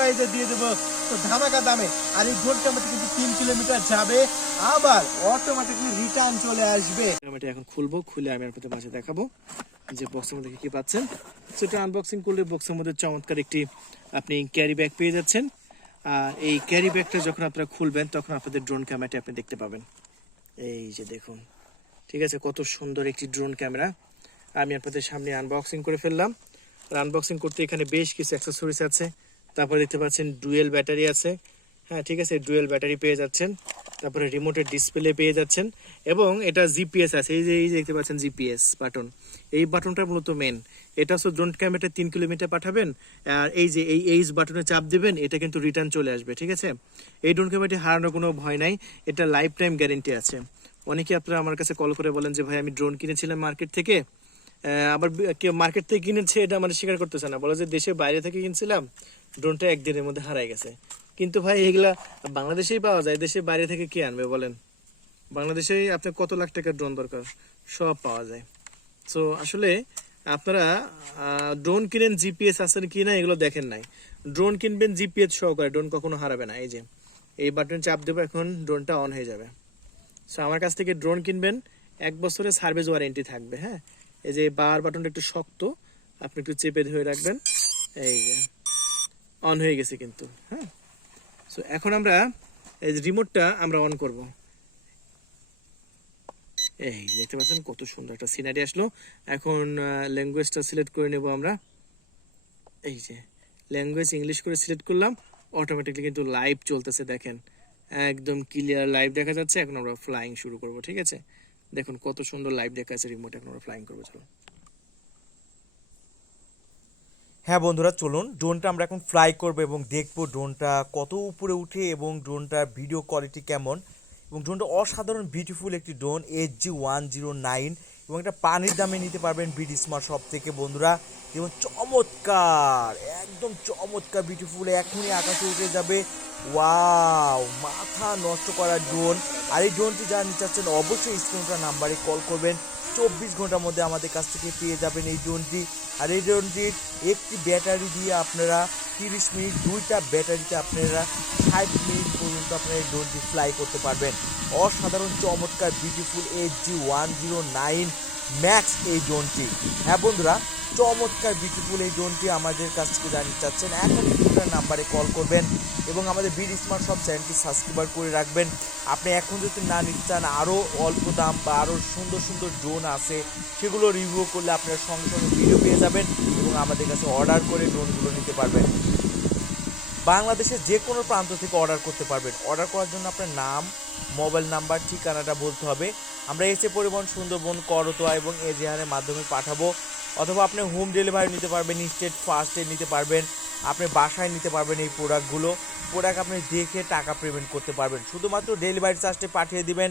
প্রাইজে দিয়ে দেবো। তো ধামাকা দামে। আর এই ড্রোন ক্যামেরাটা কিন্তু তিন কিলোমিটার যাবে। আবার অটোমেটিকলি রিটার্ন চলে আসবে। ক্যামেরাটা এখন খুলবো, খুলে আমি আপনাদের মাঝে দেখাবো যে বক্সের মধ্যে কি পাচ্ছেন। সেটা আনবক্সিং করলে বক্সের মধ্যে চমৎকার একটি, আপনি ক্যারি ব্যাগ পেয়ে যাচ্ছেন। আর এই ক্যারি ব্যাগটা যখন আপনারা খুলবেন, তখন আপনাদের ড্রোন ক্যামেরাটি আপনি দেখতে পাবেন। এই যে দেখুন। ঠিক আছে, কত সুন্দর একটি ড্রোন ক্যামেরা আমি আপনাদের সামনে আনবক্সিং করে ফেললাম। আর আনবক্সিং করতে এখানে বেশ কিছু অ্যাক্সেসরিজ আছে। তারপরে দেখতে পাচ্ছেন ডুয়েল ব্যাটারি আছে। হ্যাঁ ঠিক আছে, ডুয়েল ব্যাটারি পেয়ে যাচ্ছেন। তারপরে রিমোটের ডিসপ্লে পেয়ে যাচ্ছেন। এবং এটা জিপিএস আছে, এই যে, এই দেখতে পাচ্ছেন জিপিএস বাটন এই বাটনটা মূলত মেন এটা হচ্ছে ড্রোন ক্যামেরাটা তিন কিলোমিটার পাঠাবেন, আর এই যে, এই এইচ বাটনে চাপ দেবেন, এটা কিন্তু রিটার্ন চলে আসবে, ঠিক আছে? এই ড্রোন ক্যামেরাটি হারানোর কোনো ভয় নাই, এটা লাইফ টাইম গ্যারেন্টি আছে। অনেকে আপনারা আমার কাছে কল করে বলেন যে, ভাই, আমি ড্রোন কিনেছিলাম মার্কেট থেকে। আবার কেউ মার্কেট থেকে কিনেছে, এটা মানে স্বীকার করতেছে না। বলে যে দেশে বাইরে থেকে কিনছিলাম ড্রোনটা একদিনের মধ্যে হারাই গেছে। কিন্তু ভাই, এগুলা বাংলাদেশেই পাওয়া যায় দেশে বাইরে থেকে কে আনবে বলেন? বাংলাদেশেই আপনার কত লাখ টাকার ড্রোন দরকার? সব পাওয়া যায়। সো আসলে আপনারা ড্রোন কিনেন জিপিএস আছেন কি না, এগুলো দেখেন নাই। ড্রোন কিনবেন জিপিএস সহকারে ড্রোন কখনো হারাবে না। এই যে, এই বাটন চাপ দেবো, এখন ড্রোনটা অন হয়ে যাবে। সো আমার কাছ থেকে ড্রোন কিনবেন, এক বছরের সার্ভিস ওয়ারেন্টি থাকবে হ্যাঁ? এই যে বার বাটনটা একটু শক্ত, আপনি একটু চেপে ধরে রাখবেন। এই যে অন হয়ে গেছে কিন্তু হ্যাঁ? সো এখন আমরা এই যে রিমোটটা আমরা অন করব। এই দেখতে পাচ্ছেন কত সুন্দর একটা সিনারি আসলো। এখন ল্যাঙ্গুয়েজটা সিলেক্ট করে নেব আমরা। এই যে ল্যাঙ্গুয়েজ ইংলিশ করে সিলেক্ট করলাম। অটোমেটিকলি কিন্তু লাইভ চলতেছে, দেখেন। একদম ক্লিয়ার লাইভ দেখা যাচ্ছে। এখন আমরা ফ্লাইং শুরু করব, ঠিক আছে? দেখুন, কত সুন্দর লাইভ দেখা যাচ্ছে রিমোট এখন আমরা ফ্লাইং করব চলো হ্যাঁ বন্ধুরা, চলুন। ড্রোনটা আমরা এখন ফ্লাই করব এবং দেখব ড্রোনটা কত উপরে উঠে এবং ড্রোনটার ভিডিও কোয়ালিটি কেমন। এবং ড্রোনটা অসাধারণ বিউটিফুল একটি drone H G one zero nine এবং এটা পানির দামে নিতে পারবেন বিডি স্মার্ট শপ থেকে, বন্ধুরা। এবং চমৎকার! একদম চমৎকার বিউটিফুল এখনই আকাশে উঠে যাবে। ওয়াও মাথা নষ্ট করা ড্রোন আর এই ড্রোনটি যারা নিতে চাচ্ছেন, অবশ্যই স্ক্রিনটার নাম্বারে কল করবেন। চব্বিশ ঘণ্টার মধ্যে আমাদের কাছ থেকে পেয়ে যাবেন এই ড্রোনটি আর এই ড্রোনটির একটি ব্যাটারি দিয়ে আপনারা তিরিশ মিনিট, দুইটা ব্যাটারিতে আপনারা ষাট মিনিট পর্যন্ত আপনারা এই ড্রোনটি ফ্লাই করতে পারবেন। অসাধারণ, চমৎকার beautiful H G one zero nine max এই ড্রোনটি হ্যাঁ বন্ধুরা চমৎকার বিউটিফুল এই ড্রোনটি আমাদের কাছ থেকে জানিয়ে চাচ্ছেন। এখন নাম্বারে কল করবেন এবং আমাদের বিড স্মার্ট সব চ্যানেলটি সাবস্ক্রাইবার করে রাখবেন। আপনি এখন যদি না নিতে চান আরও অল্প দাম বা আরও সুন্দর সুন্দর ড্রোন আছে, সেগুলো রিভিউ করলে আপনারা সঙ্গে সঙ্গে ভিডিও পেয়ে যাবেন এবং আমাদের কাছে অর্ডার করে ড্রোনগুলো নিতে পারবেন। বাংলাদেশের যে কোনো প্রান্ত থেকে অর্ডার করতে পারবেন। অর্ডার করার জন্য আপনার নাম মোবাইল নাম্বার ঠিকানাটা বলতে হবে। আমরা এসে পরিবহন, সুন্দরবন, করতোয়া এবং এজেহারের মাধ্যমে পাঠাবো। অথবা আপনি হোম ডেলিভারি নিতে পারবেন স্টেট ফার্স্টে নিতে পারবেন। আপনি বাসায় নিতে পারবেন এই প্রোডাক্টগুলো প্রোডাক্ট আপনি দেখে টাকা পেমেন্ট করতে পারবেন। শুধুমাত্র ডেলিভারি চার্জটি পাঠিয়ে দিবেন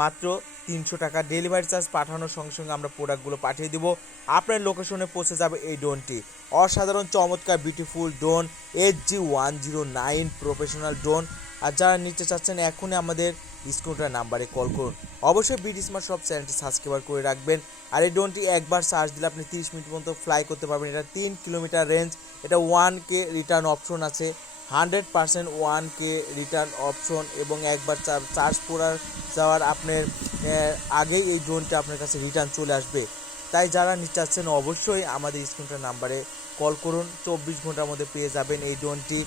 মাত্র তিনশো টাকা ডেলিভারি চার্জ পাঠানোর সঙ্গে সঙ্গে আমরা প্রোডাক্টগুলো পাঠিয়ে দিব। আপনার লোকেশনে পৌঁছে যাবে এই ড্রোনটি। অসাধারণ, চমৎকার beautiful drone H G one zero nine professional drone. আর যারা নিতে চাচ্ছেন, এখনই আমাদের স্ক্রিনটার নাম্বারে কল করুন। অবশ্যই বিডি স্মার্ট সব চ্যানেলটি সাবস্ক্রাইবার করে রাখবেন। আর এই ড্রোনটি একবার চার্জ দিলে আপনি তিরিশ মিনিট পর্যন্ত ফ্লাই করতে পারবেন। এটা তিন কিলোমিটার রেঞ্জ এটা ওয়ান কে রিটার্ন অপশন আছে। Hundred percent one K return option এবং একবার চার্জ করার যাওয়ার আপনার আগেই এই ড্রোনটা আপনার কাছে রিটার্ন চলে আসবে। তাই যারা চাচ্ছেন অবশ্যই আমাদের স্ক্রিনটার নাম্বারে কল করুন। চব্বিশ ঘণ্টার মধ্যে পেয়ে যাবেন এই ড্রোনটি।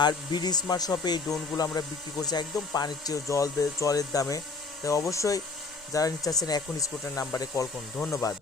আর বিডি স্মার্ট শপে এই ড্রোনগুলো আমরা বিক্রি করছি একদম পানির চেয়েও জল জলের দামে। তাই অবশ্যই যারা নিতে চাচ্ছেন এখন স্কুটার নাম্বারে কল করুন। ধন্যবাদ।